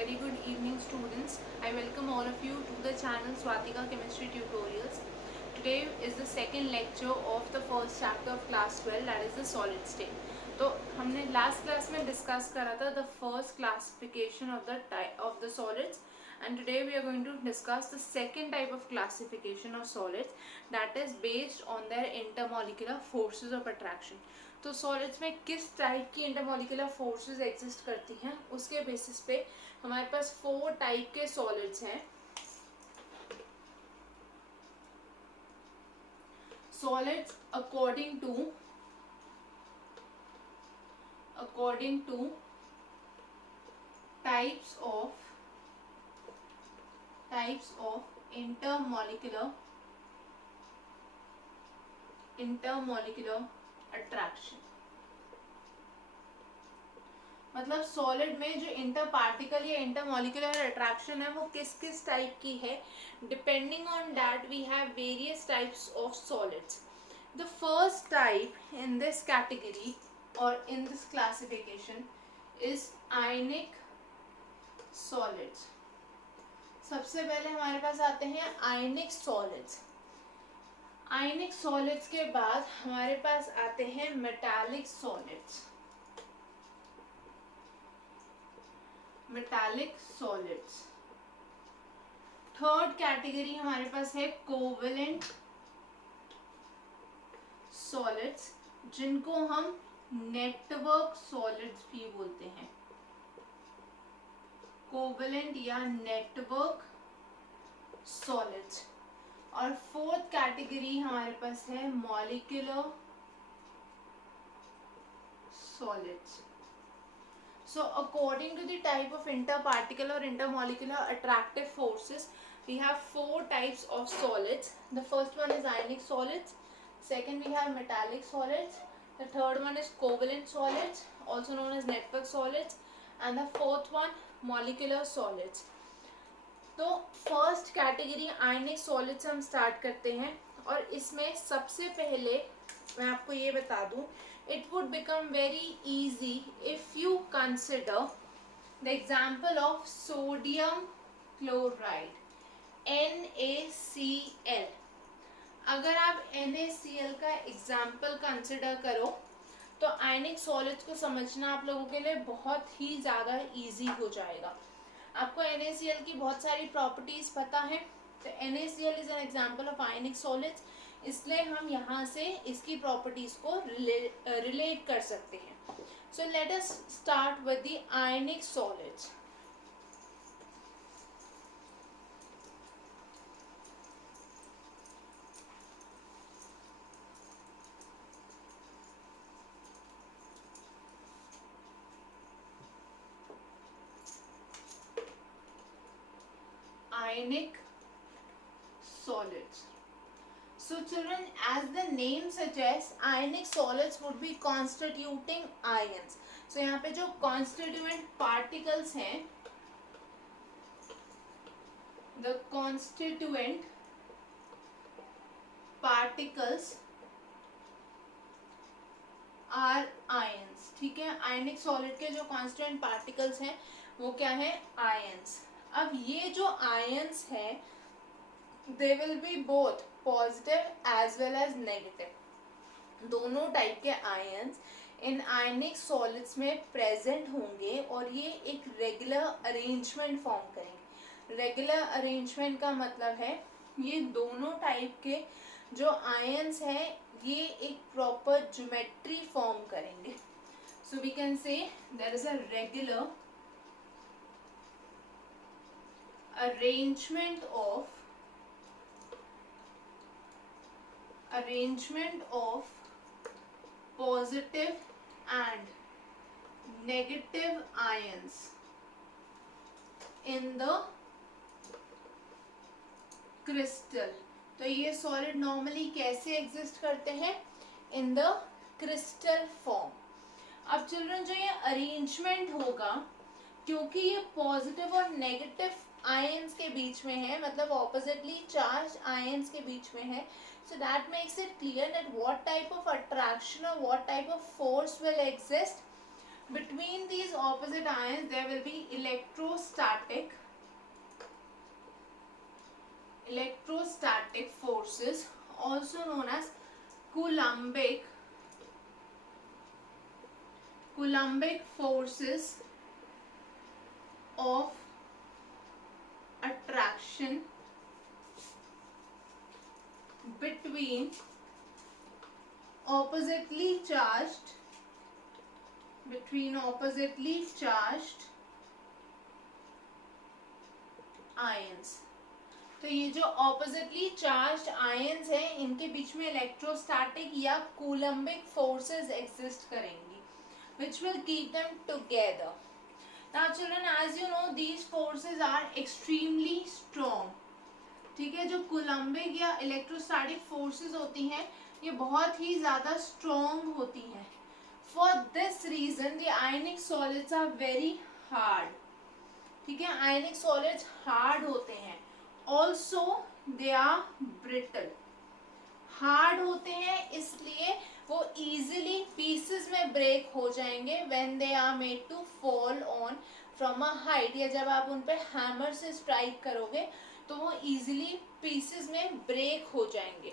very good evening students. I welcome all of you to the channel Swatika Chemistry Tutorials. Today is the second lecture of the first chapter of class 12, that is the solid state. तो हमने last class में discuss करा था the first classification of the solids, and today we are going to discuss the second type of classification of solids, that is based on their intermolecular forces of attraction. तो solids में किस type की intermolecular forces exist करती हैं उसके basis पे हमारे पास 4 टाइप के सॉलिड्स हैं. Solids according to types of intermolecular attraction. मतलब सॉलिड में जो इंटर पार्टिकल या इंटरमोलिकुलर अट्रैक्शन है वो किस किस टाइप की है. Depending on that we have various types of solids. The first type in this category और in this classification is ionic solids. सबसे पहले हमारे पास आते हैं आयनिक सॉलिड्स. आयनिक सॉलिड्स के बाद हमारे पास आते हैं मेटालिक सॉलिड्स. थर्ड कैटेगरी हमारे पास है कोवेलेंट सॉलिड्स, जिनको हम नेटवर्क सॉलिड्स भी बोलते हैं. कोवेलेंट या नेटवर्क सॉलिड्स. और फोर्थ कैटेगरी हमारे पास है molecular solids. So according to the type of interparticle or intermolecular attractive forces, we have 4 types of solids. The first one is ionic solids, second we have metallic solids, the third one is covalent solids, also known as network solids, and the fourth one molecular solids. तो first category आयनिक solids हम start करते हैं, और इसमें सबसे पहले मैं आपको ये बता दूं, it would become very easy if you consider the example of sodium chloride, NaCl. अगर आप NaCl का एग्जाम्पल कंसिडर करो तो आयनिक सॉलिड्स को समझना आप लोगों के लिए बहुत ही ज़्यादा इजी हो जाएगा. आपको NaCl की बहुत सारी प्रॉपर्टीज पता है, तो NaCl is an example of ionic solids, इसलिए हम यहाँ से इसकी प्रॉपर्टीज को रिलेट कर सकते हैं. So let us start with the ionic solids. Ionic solids. So children, as the name suggests, ionic solids would be constituting ions. So यहाँ पे जो constituent particles हैं, the constituent particles are ions. ठीक है, ionic solid के जो constituent particles हैं वो क्या है? ions. अब ये जो ions है they will be both positive as well as negative. दोनों टाइप के ions इन आयनिक सॉलिड्स में प्रेजेंट होंगे और ये एक रेगुलर अरेंजमेंट फॉर्म करेंगे. रेगुलर अरेंजमेंट का मतलब है ये दोनों टाइप के जो आयंस हैं ये एक प्रॉपर ज्योमेट्री फॉर्म करेंगे. So we can say there is a regular arrangement of positive and negative ions in the crystal. तो ये सॉलिड नॉर्मली कैसे एग्जिस्ट करते हैं? In the crystal form. अब चिल्ड्रन जो ये अरेंजमेंट होगा, क्योंकि ये पॉजिटिव और नेगेटिव आयंस के बीच में है, मतलब ऑपोजिटली चार्ज आयंस के बीच में है, so that makes it clear that what type of attraction or what type of force will exist Between these opposite ions there will be electrostatic forces, also known as Coulombic forces of attraction between oppositely charged ions. तो ये जो oppositely charged ions हैं इनके बीच में electrostatic या Coulombic forces exist करेंगी which will keep them together. Now children, as you know, these forces are extremely strong. ठीक है, जो कूलम्बिक या इलेक्ट्रोस्टैटिक फोर्सेस होती हैं ये बहुत ही ज़्यादा स्ट्रॉन्ग होती हैं. For this reason the ionic solids are very hard. ठीक है, आयनिक सॉलिड्स हार्ड होते हैं. Also they are brittle. Hard होते हैं इसलिए वो इजीली पीसेस में ब्रेक हो जाएंगे when they are made to fall on from a height, या जब आप उन पे हैमर से स्ट्राइक करोगे तो वो इजीली पीसेस में ब्रेक हो जाएंगे.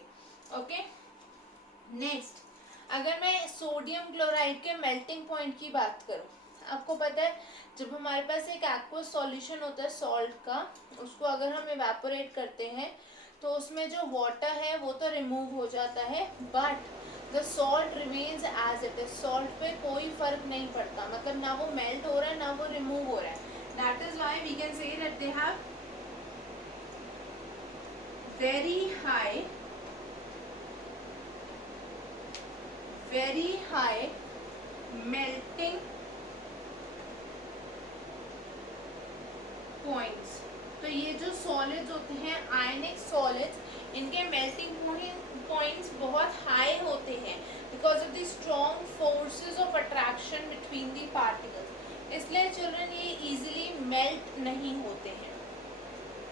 ओके, नेक्स्ट अगर मैं सोडियम क्लोराइड के मेल्टिंग पॉइंट की बात करूं, आपको पता है जब हमारे पास एक एक्वस सॉल्यूशन होता है सॉल्ट का, उसको अगर हम इवेपोरेट करते हैं तो उसमें जो वाटर है वो तो रिमूव हो जाता है, but the salt remains as it is. Salt पे कोई फर्क नहीं पड़ता, मतलब ना वो मेल्ट हो रहा है ना वो रिमूव हो रहा है. That is why we can say that they have very high melting points. तो ये जो सॉलिड्स होते हैं आयनिक सॉलिड्स, इनके मेल्टिंग पॉइंट्स बहुत हाई होते हैं because of the strong forces of attraction between the particles. इसलिए चिल्ड्रन ये इजीली मेल्ट नहीं होते हैं.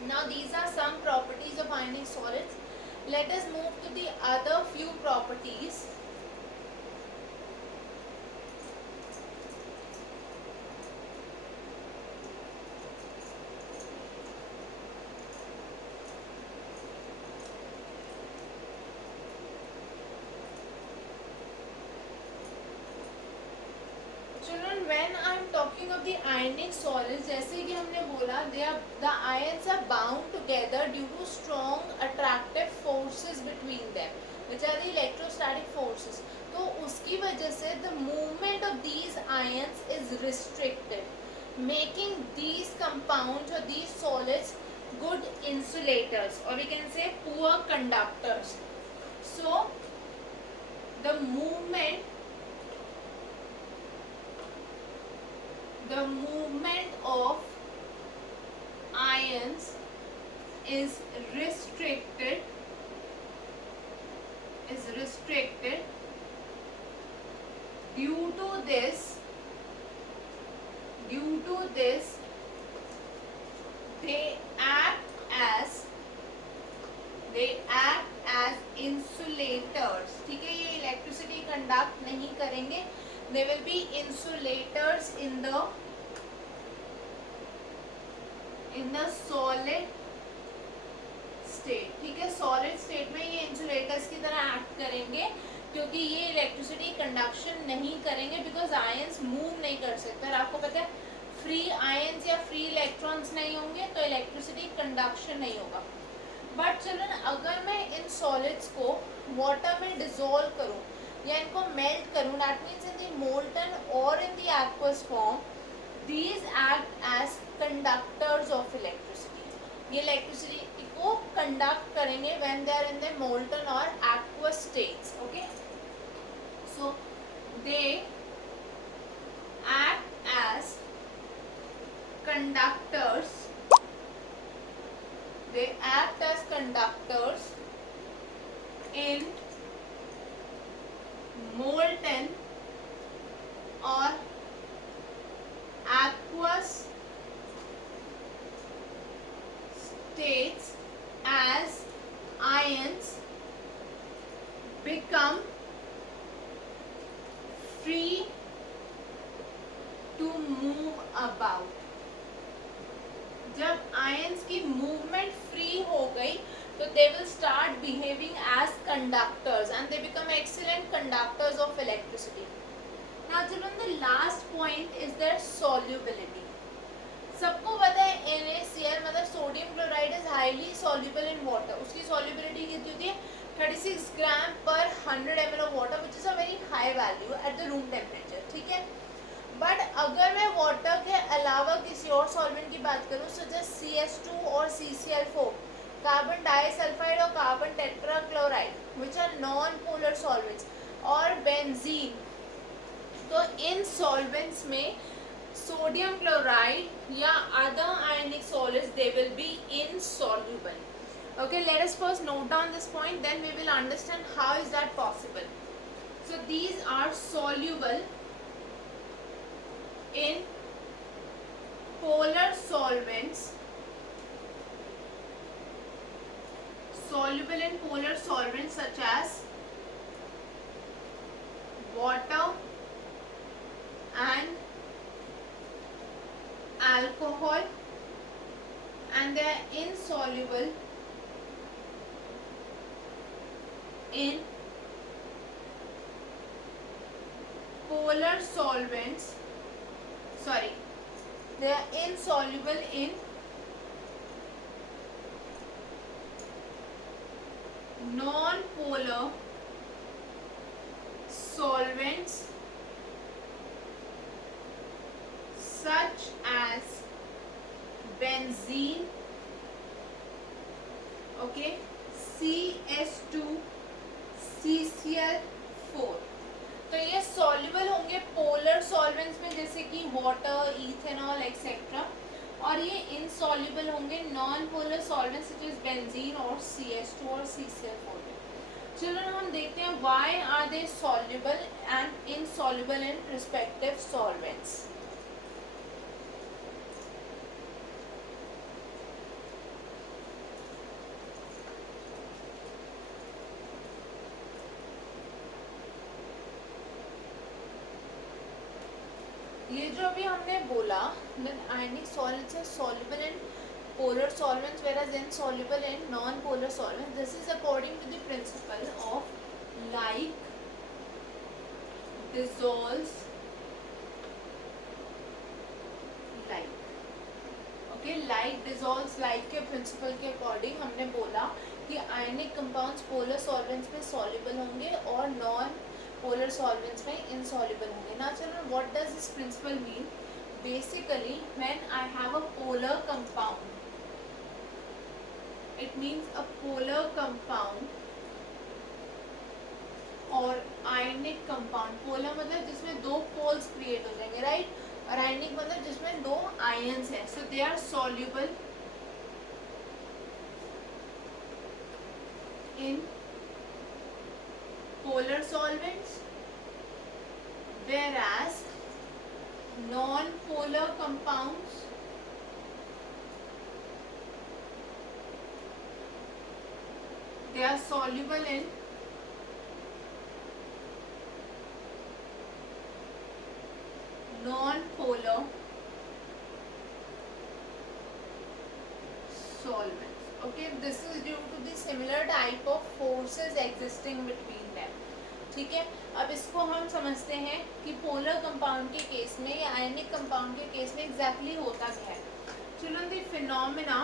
Now these are some properties of ionic solids. Let us move to the other few properties. Children, when I am talking of the ionic solids, जैसे कि हमने बोला the ions are bound together due to strong attractive forces between them, which are the electrostatic forces. तो उसकी वजह से the movement of these ions is restricted, making these compounds or these solids good insulators, or we can say poor conductors. So the movement of ions is restricted due to this they act as insulators. ठीक है, ये electricity conduct नहीं करेंगे. They will be insulators in the solid state. ठीक है, solid state में ये insulators की तरह act करेंगे क्योंकि ये इलेक्ट्रिसिटी कंडक्शन नहीं करेंगे बिकॉज आयंस मूव नहीं कर सकते. और आपको पता है फ्री आयंस या फ्री इलेक्ट्रॉन्स नहीं होंगे तो इलेक्ट्रिसिटी कंडक्शन नहीं होगा. बट चिल्ड्रन, अगर मैं इन सॉलिड्स को वाटर में डिसॉल्व करूँ या इनको मेल्ट करूँ, that means in the molten और in the aqueous form, these act as conductors of electricity. ये इलेक्ट्रिसिटी को कंडक्ट करेंगे when they are in the molten और aqueous states. Okay, so they act as conductors. They act as conductors in molten or aqueous states as ions become free they will start behaving as conductors and they become excellent conductors of electricity. Now children, the last point is their solubility. सबको पता है NaCl मतलब sodium chloride is highly soluble in water. उसकी solubility कितनी होती है? 36 ग्राम पर 100 ml of water, which is a very high value at the room temperature. ठीक है. बट अगर मैं वाटर के अलावा किसी और सॉल्वेंट की बात करूँ, सो जस्ट CS2 और CCl4, कार्बन डाइसल्फाइड और carbon tetrachloride, which are non polar solvents, और बेंजीन, तो इन सॉल्वेंट्स में sodium chloride या other ionic solids, they will be insoluble. Okay, let us first note down this point, then we will understand how is that possible. So these are soluble in polar solvents, soluble in polar solvents such as water and alcohol, and they are insoluble in polar solvents, they are insoluble in non-polar solvents such as benzene, okay, CS2, CCl4. तो ये soluble होंगे polar solvents में जैसे कि water, ethanol etcetera, और ये insoluble होंगे non polar solvents such as benzene और CS2 और CCl4 में. चिल्ड्रन, हम देखते हैं why are they soluble and insoluble in respective solvents. ये जो अभी हमने बोला, ionic solids are soluble in polar solvents whereas insoluble in non-polar solvents. This is according to the principle of like dissolves like. Okay, like dissolves like के principle के according हमने बोला कि आयनिक compounds polar solvents में soluble होंगे और non-polar solvents में insoluble होंगे. Now children, what does this principle mean? Basically, when I have a polar compound, it means a polar compound और ionic compound. polar मतलब जिसमें दो poles create हो जाएंगे, right? और ionic मतलब जिसमें दो ions हैं. So they are soluble in polar solvents, whereas non-polar compounds they are soluble in non-polar solvents. Okay, this is due to the similar type of forces existing between them. ठीक है. अब इसको हम समझते हैं कि पोलर कंपाउंड के case में या आयनिक कंपाउंड के केस में एग्जैक्टली होता क्या है. Children, the phenomena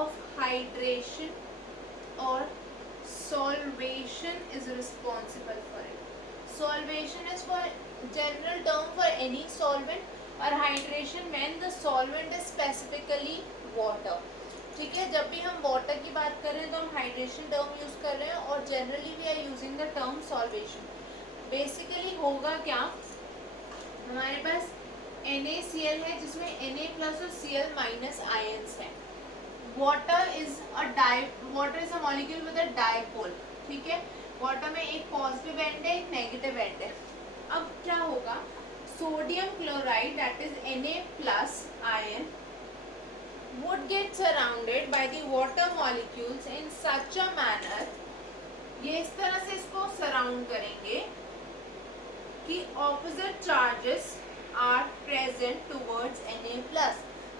of hydration or solvation is responsible for it. Solvation is for general term for any solvent, और hydration when the solvent is specifically water. ठीक है. जब भी हम वाटर की बात कर रहे हैं तो हम हाइड्रेशन टर्म यूज कर रहे हैं और generally we are using the term solvation. Basically होगा क्या, हमारे पास NaCl है जिसमें Na+ और Cl- आयंस हैं. Water is a molecule with a dipole. ठीक है. वाटर में एक पॉजिटिव एंड है, एक नेगेटिव एंड है. अब क्या होगा, sodium chloride that is Na+ ion would get surrounded by the water molecules in such a manner, ये इस तरह से इसको सराउंड करेंगे कि opposite charges are present towards Na+.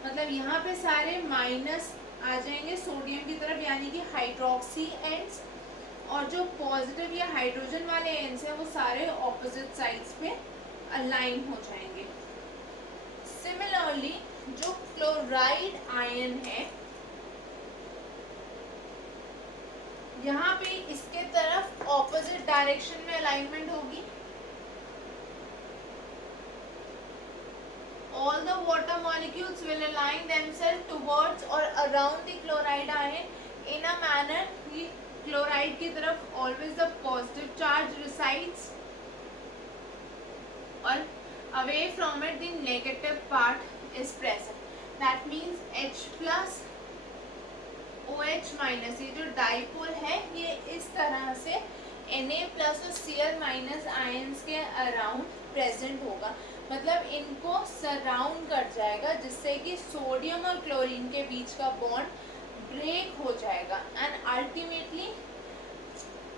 मतलब यहाँ पे सारे माइनस आ जाएंगे सोडियम की तरफ, यानी कि हाइड्रोक्सी एंड्स, और जो पॉजिटिव या हाइड्रोजन वाले एंड्स हैं वो सारे ऑपोजिट साइड्स पे अलाइन हो जाएंगे। सिमिलरली जो क्लोराइड आयन है, यहाँ पे इसके तरफ ऑपोजिट डायरेक्शन में अलाइनमेंट होगी। All the water molecules will align themselves towards or around the chloride ion in a manner कि chloride की तरफ always the positive charge resides और away from it the negative part is present. That means H plus OH minus, ये जो dipole है ये इस तरह से Na plus और Cl minus आयंस के अराउंड प्रेजेंट होगा, मतलब इनको सराउंड कर जाएगा, जिससे कि सोडियम और क्लोरीन के बीच का बॉन्ड ब्रेक हो जाएगा and ultimately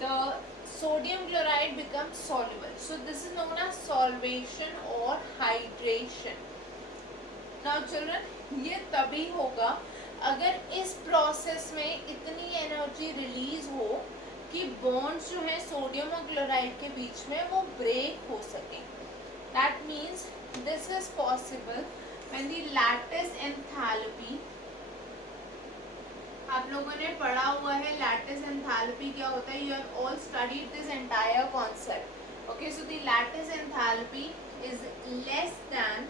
the sodium chloride becomes soluble. So this is known as solvation or hydration. Now children, ये तभी होगा अगर इस प्रोसेस में इतनी एनर्जी रिलीज हो कि बॉन्ड्स जो है सोडियम और क्लोराइड के बीच में वो ब्रेक हो सके. That means this is possible when the lattice enthalpy, आप लोगों ने पढ़ा हुआ है लैटिस एंथैल्पी क्या होता है, you have all studied this entire concept. Okay, so the lattice enthalpy is less than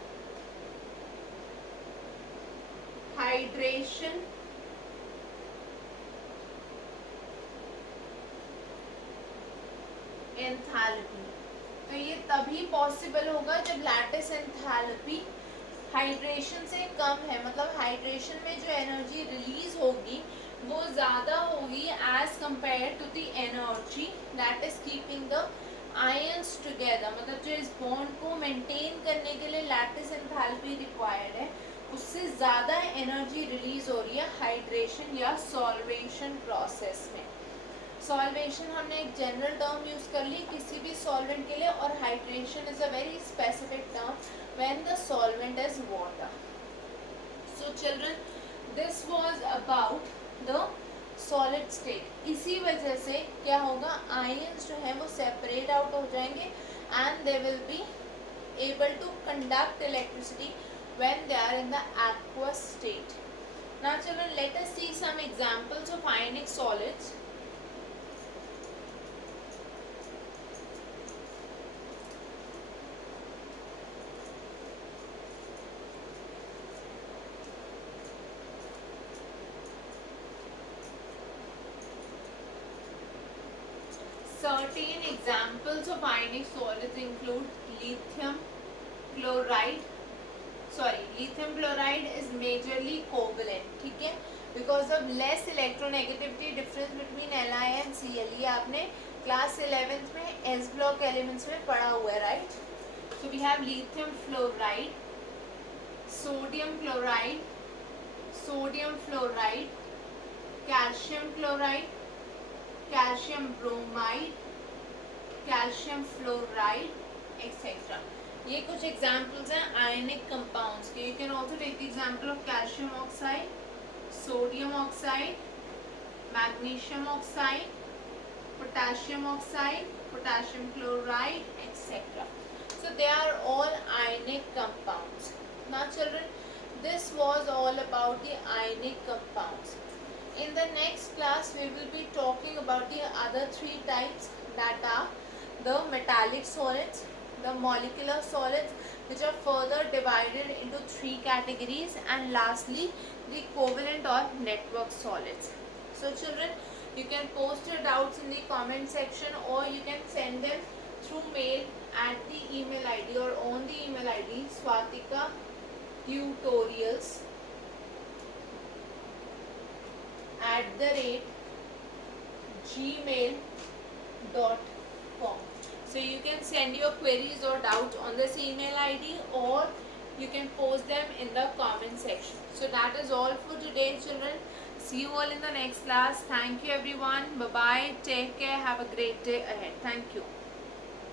hydration enthalpy. तो ये तभी पॉसिबल होगा जब लैटिस एंथैल्पी हाइड्रेशन से कम है, मतलब हाइड्रेशन में जो एनर्जी रिलीज होगी वो ज़्यादा होगी as compare to the energy that is keeping the ions together. मतलब जो इस बॉन्ड को मेंटेन करने के लिए लैटिस एंथैल्पी रिक्वायर्ड है उससे ज़्यादा एनर्जी रिलीज हो रही है हाइड्रेशन या सॉल्वेशन प्रोसेस में. सॉल्वेशन हमने एक जनरल टर्म यूज़ कर ली किसी भी सॉल्वेंट के लिए, और hydration is a very specific term when the solvent is water. So children, this was about the solid state. इसी वजह से क्या होगा, ions जो है वो separate out हो जाएंगे and they will be able to conduct electricity when they are in the aqueous state. Now children, let us see some examples of ionic solids. Certain examples of ionic solids include lithium chloride. Lithium chloride is majorly covalent, ठीक है, because of less electronegativity difference between Li and Cl. ये आपने class 11th में S block elements में पढ़ा हुआ है, right? So we have lithium fluoride, sodium chloride, sodium fluoride, calcium chloride, calcium bromide, calcium fluoride, etc. ये कुछ examples हैं आयनिक कंपाउंड्स के. You can also take the example of calcium oxide, sodium oxide, magnesium oxide, potassium oxide, potassium chloride, etc. So they are all ionic compounds. Now children, this was all about the ionic compounds. In the next class we will be talking about the other three types, that are the metallic solids, the molecular solids, which are further divided into three categories, and lastly the covalent or network solids. So children, you can post your doubts in the comment section, or you can send them through mail at the email ID or on the email ID Swatika Tutorials @gmail.com. So you can send your queries or doubts on this email ID, or you can post them in the comment section. So that is all for today children. See you all in the next class. Thank you everyone. Bye bye. Take care. Have a great day ahead. Thank you.